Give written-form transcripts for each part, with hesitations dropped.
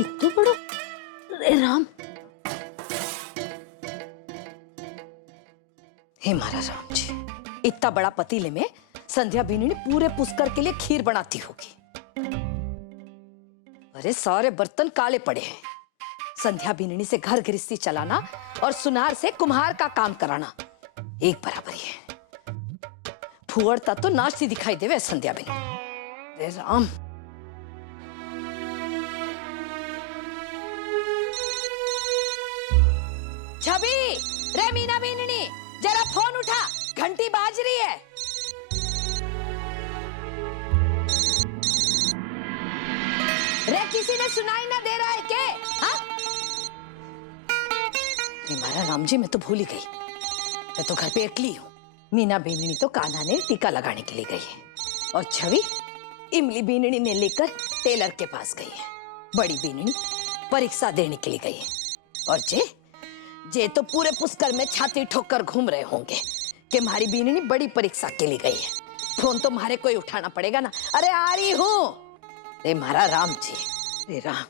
इतो बड़ो रे राम। हे महाराज राम जी, इतना बड़ा पतीले में संध्या बीनी पूरे पुष्कर के लिए खीर बनाती होगी। अरे सारे बर्तन काले पड़े हैं। संध्या बीनी से घर गृहस्थी चलाना और सुनार से कुम्हार का काम कराना एक बराबर ही है। फुअड़ता तो नाचती दिखाई देवे संध्या बीनी। रे राम। छवि, रे मीना बीनी, जरा फोन उठा, घंटी बाज रही है। रे किसी ने सुनाई ना दे रहा है के? हाँ? हमारा राम जी, मैं तो भूल ही गई। मैं तो घर पे अकेली हूँ। मीना बीननी तो कान्हा ने टीका लगाने के लिए गई है और छवि इमली बीननी ने लेकर टेलर के पास गई है। बड़ी बीननी परीक्षा देने के लिए गई है और जे तो पूरे पुष्कर में छाती ठोकर घूम रहे होंगे कि हमारी बीननी बड़ी परीक्षा के लिए गई है। फोन तो हमारे को ही उठाना पड़ेगा ना। अरे आ रही हूँ। रे महारा राम जी, रे राम।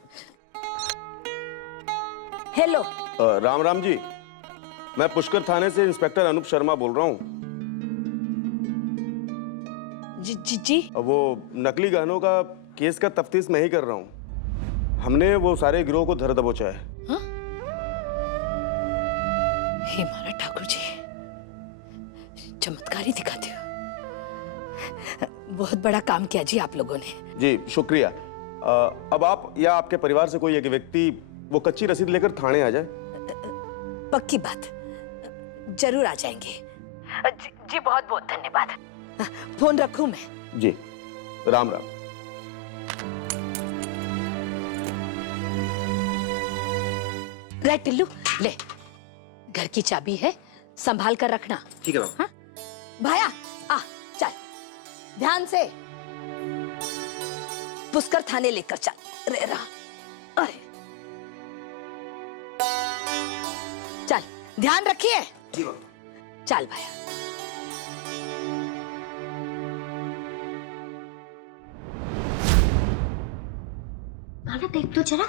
हेलो। राम राम जी, मैं पुष्कर थाने से इंस्पेक्टर अनूप शर्मा बोल रहा हूँ। जी। वो नकली गहनों का केस का तफ्तीश मैं ही कर रहा हूँ। हमने वो सारे गिरोह को धर दबोचा है। हाँ? हे महाराज ठाकुर जी, चमत्कारी दिखाते हो। बहुत बड़ा काम किया जी आप लोगों ने। जी शुक्रिया। अब आप या आपके परिवार से कोई एक व्यक्ति वो कच्ची रसीद लेकर थाने आ जाए। पक्की बात, जरूर आ जाएंगे। जी बहुत बहुत धन्यवाद। फोन रखूं मैं? जी, राम राम। ले टिल्लू, ले, घर की चाबी है, संभाल कर रखना। ठीक है बाबा। हाँ? भाया आ, चल ध्यान से पुष्कर थाने लेकर चल। रे राम, अरे चल, ध्यान रखिए। जी बाबा। चल भाया। नाना देख तो जरा,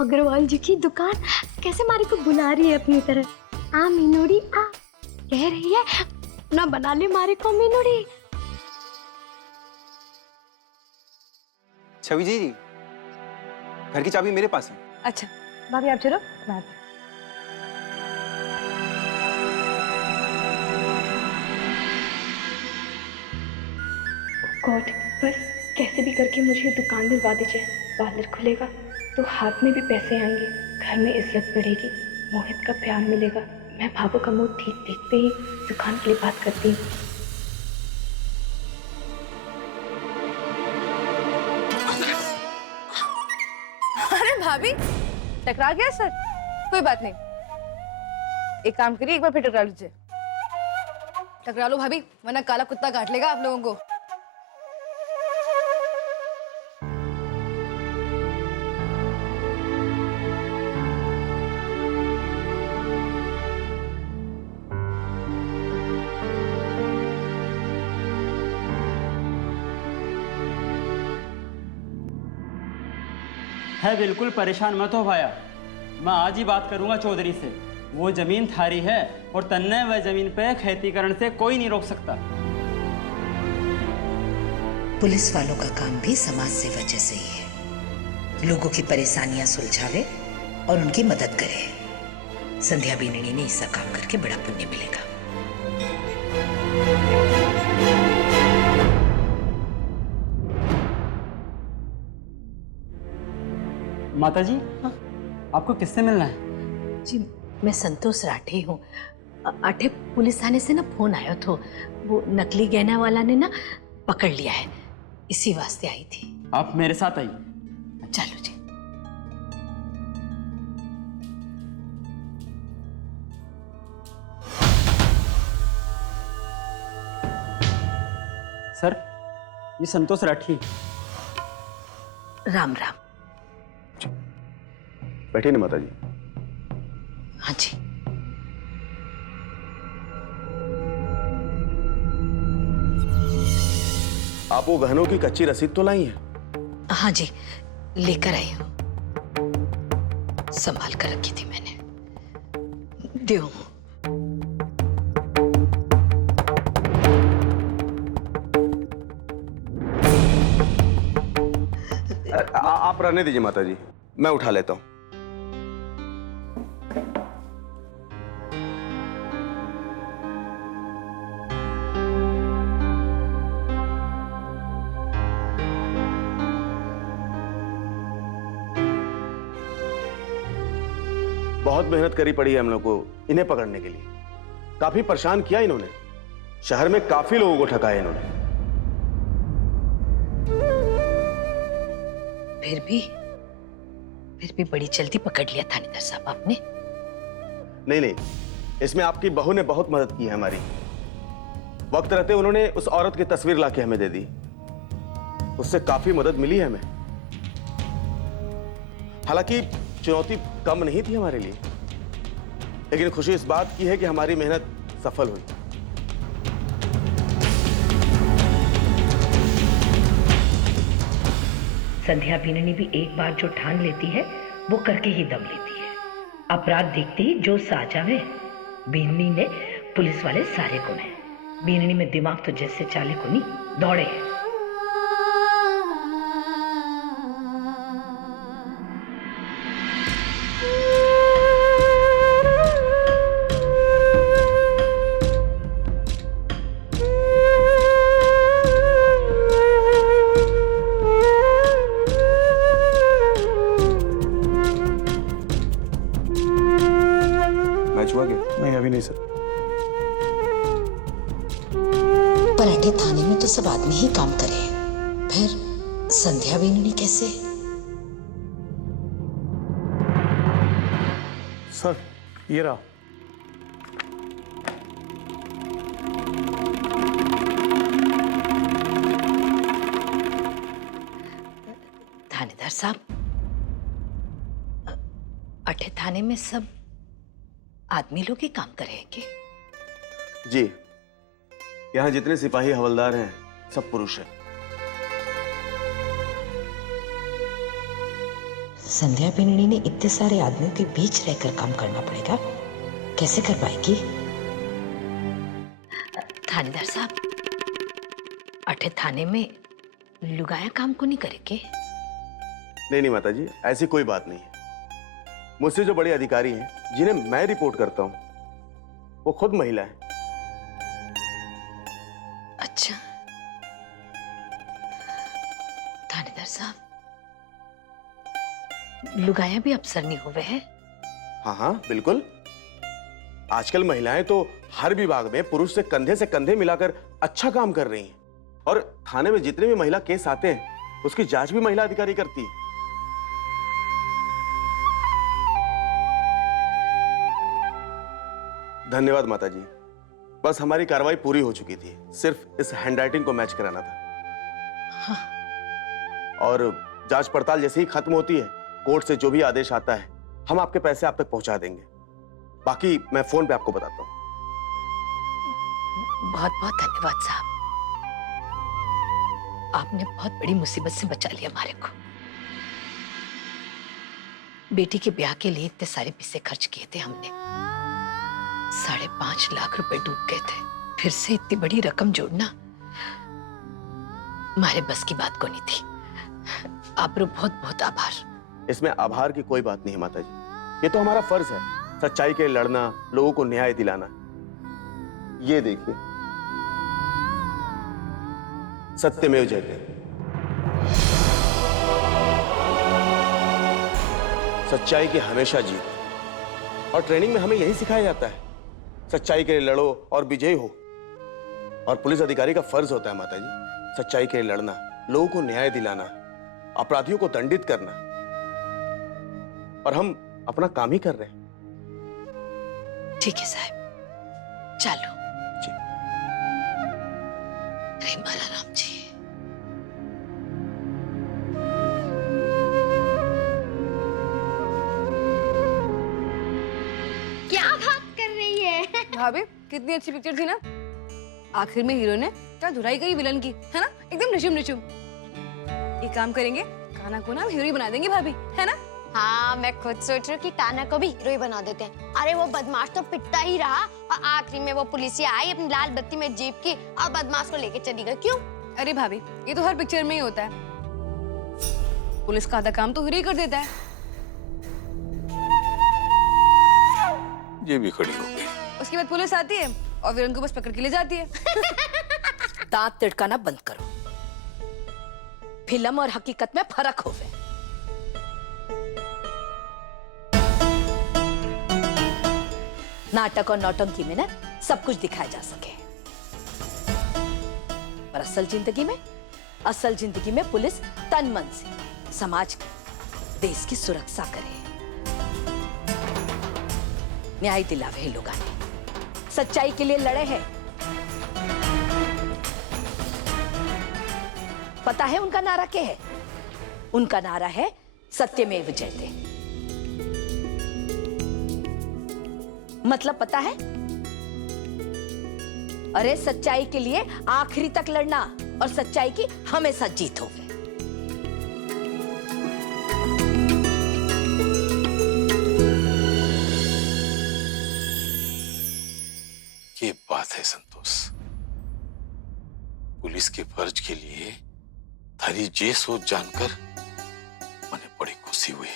अग्रवाल जी की दुकान कैसे मारी को बुला रही है अपनी तरफ। आ मीनूड़ी आ, कह रही है ना बना ले मारे को मीनूड़ी। छवि जी, घर की चाबी मेरे पास है। अच्छा भाभी आप चलो, मैं आती हूँ। गॉड, बस कैसे भी करके मुझे दुकान दिलवा दीजिए। पार्लर खुलेगा तो हाथ में भी पैसे आएंगे, घर में इज्जत बढ़ेगी, मोहित का प्यार मिलेगा। मैं भाभो का मुंह ठीक देखते ही दुकान के लिए बात करती हूँ। अरे भाभी, टकरा गया सर? कोई बात नहीं, एक काम करिए, एक बार फिर टकरा लीजिए। टकरा लो भाभी, वरना काला कुत्ता काट लेगा आप लोगों को। है बिल्कुल परेशान मत हो भाया, मैं आज ही बात करूंगा चौधरी से। वो जमीन थारी है और तन्ने वह जमीन पे खेतीकरण से कोई नहीं रोक सकता। पुलिस वालों का काम भी समाज सेवा जैसे ही है, लोगों की परेशानियां सुलझावे और उनकी मदद करे। संध्या बीननी ने ऐसा काम करके बड़ा पुण्य मिलेगा। माताजी, हाँ? आपको किससे मिलना है? जी मैं संतोष राठी हूँ। आठे पुलिस थाने से ना फोन आया था, वो नकली गहना वाला ने ना पकड़ लिया है, इसी वास्ते आई थी। आप मेरे साथ आइए। चलो जी। सर, ये संतोष राठी। राम राम। बैठिए ना माता जी। हाँ जी। आप वो गहनों की कच्ची रसीद तो लाई हैं? हाँ जी, लेकर आई हूं, संभाल कर रखी थी मैंने। दो। आप रहने दीजिए माता जी, मैं उठा लेता हूं। बहुत मेहनत करी पड़ी है हम लोग को इन्हें पकड़ने के लिए। काफी परेशान किया इन्होंने, शहर में काफी लोगों को ठकाया इन्होंने। फिर भी बड़ी जल्दी पकड़ लिया थानेदार साहब आपने। नहीं नहीं, इसमें आपकी बहू ने बहुत मदद की है हमारी। वक्त रहते उन्होंने उस औरत की तस्वीर लाके हमें दे दी, उससे काफी मदद मिली है हमें। हालांकि चुनौती कम नहीं थी हमारे लिए, लेकिन खुशी इस बात की है कि हमारी मेहनत सफल हुई। संध्या बीननी भी एक बार जो ठान लेती है वो करके ही दम लेती है। अपराध देखते ही जो साजा है, बीननी ने पुलिस वाले सारे गुण है। बीननी में दिमाग तो जैसे चाले को नहीं दौड़े है। मैच हुआ क्या? नहीं अभी नहीं सर। पराठे थाने में तो सब आदमी ही काम करे, फिर संध्या बीननी कैसे? सर ये रहा। थानेदार साहब, अठे थाने में सब आदमी लोग ही काम कर रहे हैं क्या? जी, यहाँ जितने सिपाही हवलदार हैं सब पुरुष हैं। संध्या बीननी ने इतने सारे आदमियों के बीच रहकर काम करना पड़ेगा, कैसे कर पाएगी? थानेदार साहब, अठे थाने में लुगाया काम को नहीं करेंगे? नहीं नहीं माता जी, ऐसी कोई बात नहीं है। मुझसे जो बड़े अधिकारी हैं, जिन्हें मैं रिपोर्ट करता हूं, वो खुद महिला है। अच्छा थानेदार साहब, लुगाया भी अफसर नहीं हुए हैं? हाँ हाँ बिल्कुल। आजकल महिलाएं तो हर विभाग में पुरुष से कंधे मिलाकर अच्छा काम कर रही हैं। और थाने में जितने भी महिला केस आते हैं, उसकी जांच भी महिला अधिकारी करती है। धन्यवाद माता जी, बस हमारी कार्रवाई पूरी हो चुकी थी, सिर्फ इस हैंडराइटिंग को मैच कराना था। हाँ। और जांच पड़ताल जैसे ही खत्म होती है, कोर्ट से जो भी आदेश आता है, हम आपके पैसे आप तक पहुंचा देंगे। बाकी मैं फोन पे आपको बताता हूं। बहुत बहुत धन्यवाद साहब, आपने बहुत बड़ी मुसीबत से बचा लिया हमारे को। बेटी के ब्याह के लिए इतने सारे पैसे खर्च किए थे हमने, 5.5 लाख रुपए डूब गए थे। फिर से इतनी बड़ी रकम जोड़ना हमारे बस की बात को नहीं थी। आपको बहुत बहुत आभार। इसमें आभार की कोई बात नहीं है माता जी, ये तो हमारा फर्ज है, सच्चाई के लिए लड़ना, लोगों को न्याय दिलाना। ये देखिए, सत्यमेव जयते, सच्चाई की हमेशा जीत। और ट्रेनिंग में हमें यही सिखाया जाता है, सच्चाई के लिए लड़ो और विजयी हो। और पुलिस अधिकारी का फर्ज होता है माता जी, सच्चाई के लिए लड़ना, लोगों को न्याय दिलाना, अपराधियों को दंडित करना। और हम अपना काम ही कर रहे हैं। ठीक है साहब, चलो जी। अरे माला राम जी, क्या बात कर रही है? भाभी कितनी अच्छी पिक्चर थी ना। आखिर में हीरो ने क्या धुलाई करी विलन की, है ना? एकदम निशुम निशुम। एक काम करेंगे, कान्हा को ना हम हीरो बना देंगे भाभी, है ना? हाँ, मैं खुद सोच रही हूँ कि कान्हा को भी हीरो ही बना देते हैं। अरे वो बदमाश तो पिटता ही रहा और आखिरी में वो पुलिसिया आई अपनी लाल बत्ती में जीप की और बदमाश को लेके चली गई। क्यों? अरे भाभी, ये तो हर पिक्चर में ही होता है। पुलिस का आधा काम तो हीरो ही कर देता है। ये भी खड़ी हो गई। उसके बाद पुलिस आती है और फिर उनको बस पकड़ के ले जाती है। दांत तिड़काना बंद करो। फिल्म और हकीकत में फर्क होवे। नाटक और नौटंकी में ना सब कुछ दिखाया जा सके, पर असल जिंदगी में पुलिस तन मन से समाज की, देश की सुरक्षा करे, न्याय दिलावे है लोगों ने, सच्चाई के लिए लड़े हैं। पता है उनका नारा क्या है? उनका नारा है सत्यमेव जयते। मतलब पता है? अरे सच्चाई के लिए आखिरी तक लड़ना और सच्चाई की हमेशा जीत होगी। ये बात है संतोष, पुलिस के फर्ज के लिए थारी जे सोच जानकर मने बड़ी खुशी हुई।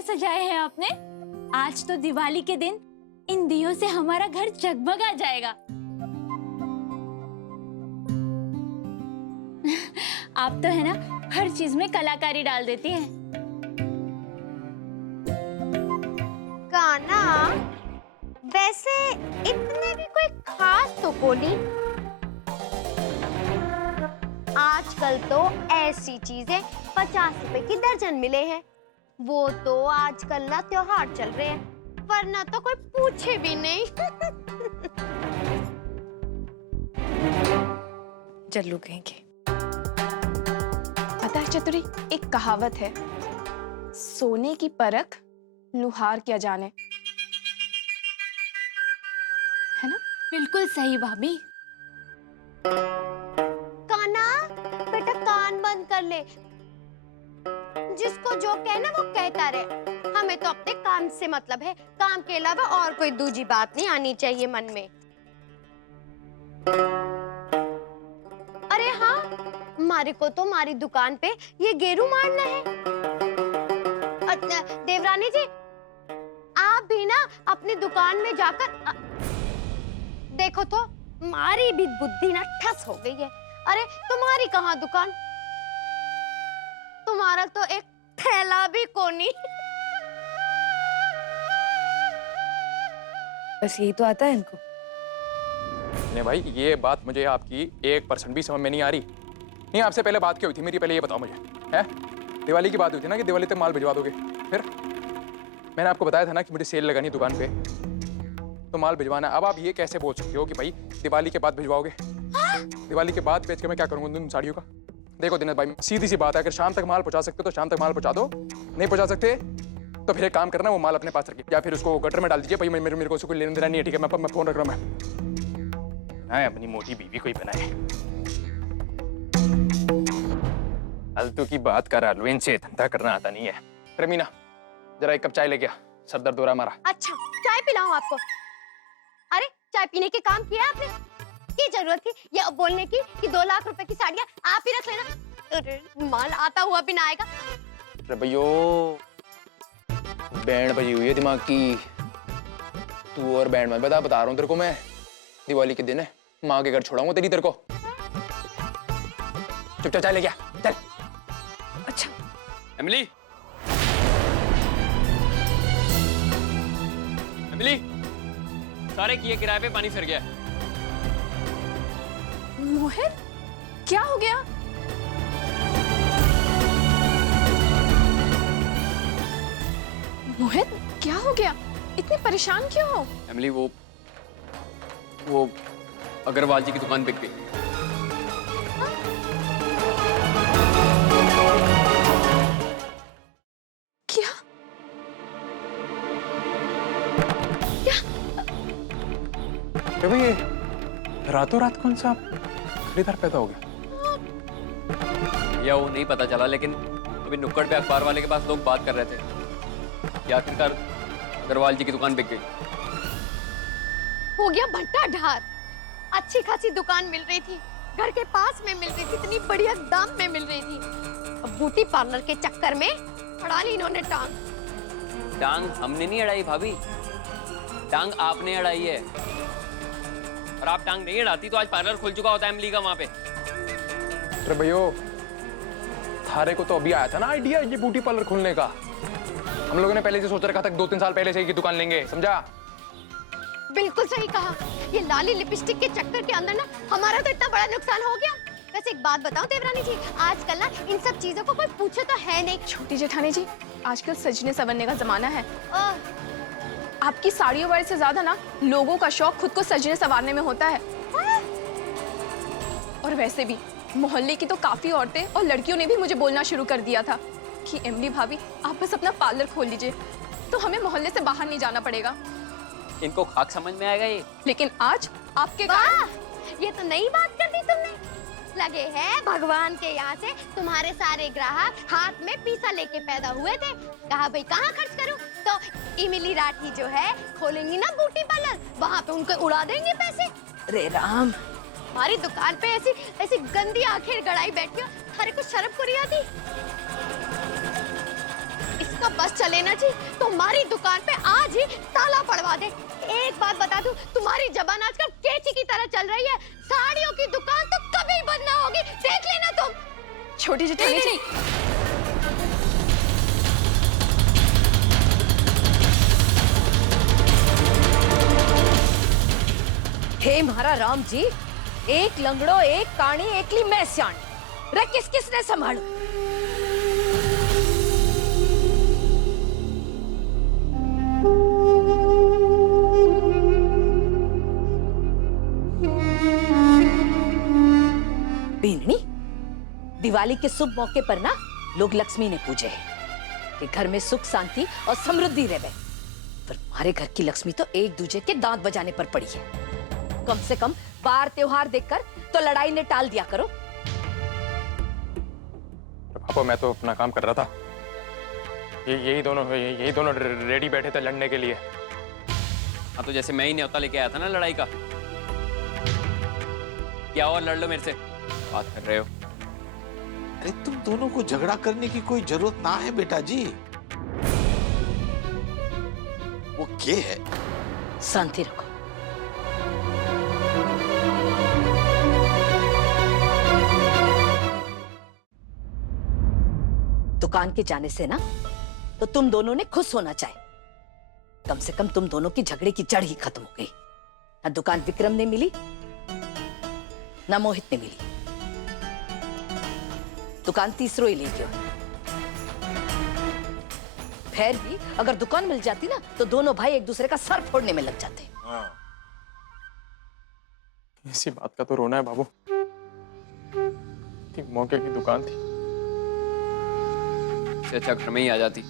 सजाए हैं आपने। आज तो दिवाली के दिन इन दियों से हमारा घर जगमगा जाएगा। आप तो है ना हर चीज में कलाकारी डाल देती हैं। कान्हा, वैसे इतने भी कोई खास तो कोनी। आजकल तो ऐसी चीजें 50 रुपए की दर्जन मिले हैं। वो तो आजकल ना त्योहार चल रहे हैं, वरना तो कोई पूछे भी नहीं। जल्लू कहेंगे। पता है चतुरी, एक कहावत है, सोने की परख लुहार क्या जाने, है ना? बिल्कुल सही भाभी। कान्हा बेटा कान बंद कर ले। जिसको जो कहना वो कहता रहे। हमें तो अपने काम से मतलब है, काम के अलावा और कोई दूसरी बात नहीं आनी चाहिए मन में। अरे हाँ, मारे को तो हमारी दुकान पे ये गेरू मारना है। देवरानी जी, आप भी ना अपनी दुकान में जाकर देखो तो, हमारी भी बुद्धि ना ठस हो गई है। अरे तुम्हारी कहाँ दुकान? तुम्हारा तो एक थैला भी कोनी। बस यही तो आता है इनको। नहीं भाई, ये बात मुझे आपकी 1% भी समझ में नहीं आ रही। नहीं, आपसे पहले बात क्या हुई थी मेरी, पहले ये बताओ मुझे। है दिवाली की बात हुई थी ना कि दिवाली तक माल भिजवा दोगे। फिर मैंने आपको बताया था ना कि मुझे सेल लगानी दुकान पे, तो माल भिजवाना। अब आप ये कैसे बोल सकते हो कि भाई दिवाली के बाद भिजवाओगे? दिवाली के बाद बेच के मैं क्या करूँगा उन साड़ियों का? देखो दिनेश भाई, सीधी सी बात है, अगर शाम तक माल पहुंचा सकते हो तो शाम तक माल पहुंचा दो, नहीं पहुंचा सकते तो फिर एक काम करना, वो माल अपने पास रखिए या फिर उसको गटर में डाल दीजिए। भाई मेरे को उसको कोई लेना देना नहीं है, ठीक है? मैं फोन रख रहा हूँ। मैं अपनी मोटी बीवी को ही बनाए फालतू की बात कर रहा, इनसे धंधा करना आता नहीं है। रमीना, जरा एक कप चाय लेके आ, सर दर्द हो रहा हमारा। अच्छा, चाय पिलाऊं आपको? अरे चाय पीने के काम किया आपने? की जरूरत थी ये बोलने की कि 2 लाख रुपए की साड़ियां आप ही रख लेना? अरे माल आता हुआ भी ना आएगा। अरे भैयो, बैंड बजी हुई है दिमाग की। तू और बैंड में बता रहा हूँ तेरे को मैं। दिवाली के दिन है, माँ के घर छोड़ाऊंगा तेरी तेरे को। चुपचाप चाय ले गया, चल। अच्छा एमिली, मिली सारे किए किराए पे पानी फिर गया। मोहित क्या हो गया? मोहित क्या हो गया? इतने परेशान क्यों हो? एमिली वो अग्रवाल जी की दुकान बिक गई। क्या? अरे भाई, ये रातों रात कौन सा खरीदार पैदा हो गया? या वो नहीं पता चला, लेकिन अभी नुक्कड़ पे अखबार वाले के पास लोग बात कर रहे थे कि आखिरकार अग्रवाल जी की दुकान बिक गई। हो गया भट्टा ढार। अच्छी खासी दुकान मिल रही थी, घर के पास में मिल रही थी, इतनी बढ़िया दाम में मिल रही थी। अब ब्यूटी पार्लर के चक्कर में अड़ा ली इन्होंने टांग। टांग हमने नहीं अड़ाई भाभी, टांग आपने अड़ाई है। और आप टांग नहीं अड़ाती तो आज पार्लर खुल चुका होता है एमिली का वहां पे। अरे भैयो, थारे को तो अभी आया था ना आइडिया ये ब्यूटी पार्लर खोलने का। हम लोगों ने पहले से सोच रखा था कि 2-3 साल पहले से ही दुकान लेंगे, समझा? बिल्कुल सही कहा। ये लाली लिपस्टिक के चक्कर के अंदर ना हमारा तो इतना बड़ा नुकसान हो गया। वैसे एक बात बताओ देवरानी जी, आजकल ना इन सब चीजों को कोई पूछे तो है नहीं। छोटी जेठानी जी, आजकल सजने संवरने का जमाना है। आपकी साड़ियों वाले से ज्यादा ना लोगों का शौक खुद को सजने संवारने में होता है। और वैसे भी मोहल्ले की तो काफी औरतें और लड़कियों ने भी मुझे बोलना शुरू कर दिया था कि एमिली भाभी आप बस अपना पार्लर खोल लीजिए तो हमें मोहल्ले से बाहर नहीं जाना पड़ेगा। इनको खाक समझ में आएगा ये। लेकिन आज आपके ये तो नई बात कर दी तुमने। लगे हैं भगवान के यहाँ से तुम्हारे सारे ग्राहक हाथ में पीसा लेके पैदा हुए थे। कहा भाई कहाँ खर्च करूं, तो इमली राठी जो है खोलेंगी ना ब्यूटी पार्लर, वहाँ पे उनको उड़ा देंगे पैसे। रे राम, हमारी दुकान पे ऐसी ऐसी गंदी आंखें गड़ाई बैठी हो, हरे को शर्म को नहीं आती। इसका बस चले ना जी तो हमारी दुकान पे आज ही ताला पड़वा दे। एक बात बता दूं, तुम्हारी जबान आजकल केची की तरह चल रही है। साड़ियों की दुकान तो कभी बंद ना होगी, देख लेना तुम। छोटी जेठानी जी, हे महारा राम जी, एक लंगड़ो एक काणी एकली मैं स्याणी रे, किस किसने संभालू? बीननी, दिवाली के शुभ मौके पर ना लोग लक्ष्मी ने पूजे है कि घर में सुख शांति और समृद्धि रहे। पर हमारे घर की लक्ष्मी तो एक दूसरे के दांत बजाने पर पड़ी है। कम से कम बार त्योहार देखकर तो लड़ाई ने टाल दिया करो। पापा, मैं तो अपना काम कर रहा था। यही दोनों रेडी बैठे थे लड़ने के लिए। हाँ, तो जैसे मैं ही न्योता लेके आया था ना लड़ाई का, क्या और लड़ लो मेरे से बात कर रहे हो। अरे तुम दोनों को झगड़ा करने की कोई जरूरत ना है बेटा जी। वो क्या है? शांति रखो। दुकान के जाने से ना तो तुम दोनों ने खुश होना चाहिए। कम से कम तुम दोनों की झगड़े की जड़ ही खत्म हो गई। ना दुकान विक्रम ने मिली, ना मोहित ने मिली। दुकान तीसरों ही ले गया। फिर भी अगर दुकान मिल जाती ना तो दोनों भाई एक दूसरे का सर फोड़ने में लग जाते। इसी बात का तो रोना है बाबू कि मौके की दुकान थी। इससे अच्छा घर में ही आ जाती।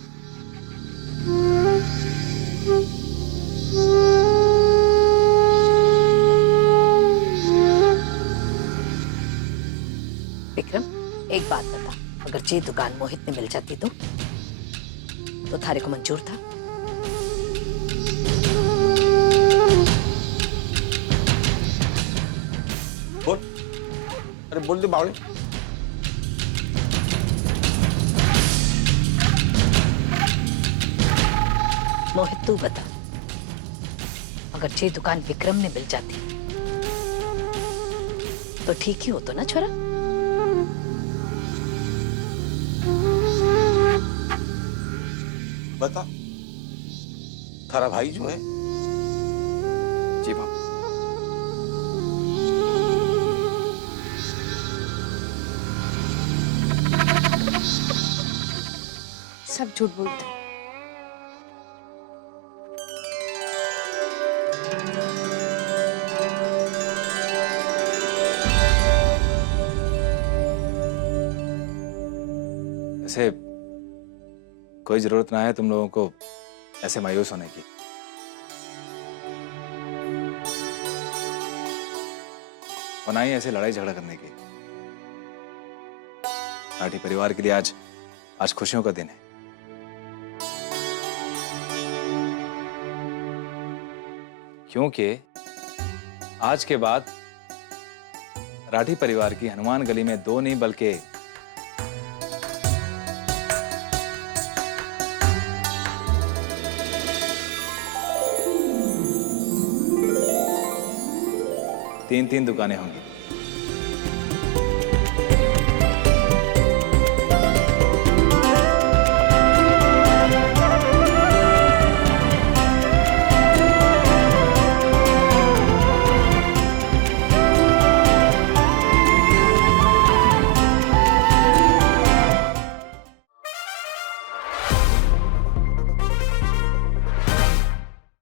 विक्रम, एक बात बता, अगर ये दुकान मोहित ने मिल जाती तो थारे को मंजूर था? बोल, अरे बोल दे बावले। मोहित तू बता, अगर ये दुकान विक्रम ने मिल जाती तो ठीक ही होता ना छोरा? बता, थारा भाई जो है सब झूठ बोलते हैं। ऐसे कोई जरूरत ना है तुम लोगों को ऐसे मायूस होने की। और ना ही ऐसे लड़ाई झगड़ा करने की। राठी परिवार के लिए आज खुशियों का दिन है। क्योंकि आज के बाद राठी परिवार की हनुमान गली में 2 नहीं बल्कि 3 दुकानें होंगी।